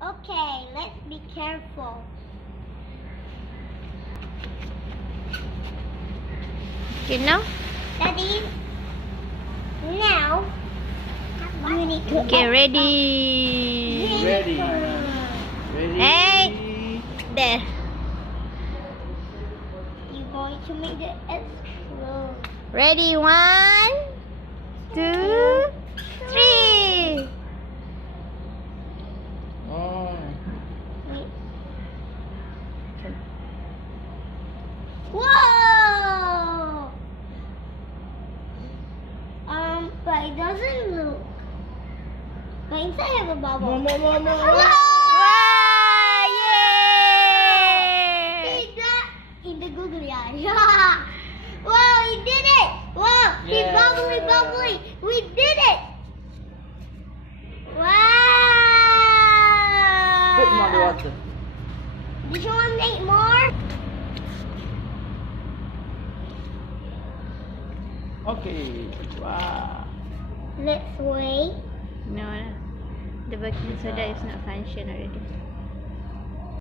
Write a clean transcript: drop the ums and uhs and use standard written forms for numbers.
Okay, let's be careful. You know? Daddy, now you need to Okay, ready. Ready. Ready. Hey, there. You're going to make it explode. Ready, 1, 2, 3. Oh. Whoa! But it doesn't look. But inside have a bubble. More. Whoa! Wow, yay! He got in the googly eye. Whoa, he did it! Whoa, he's Yeah. bubbly. We did it! Wow! Put more water. Did you want to make more? Okay. Wow. Let's wait. No, the baking soda is not function already.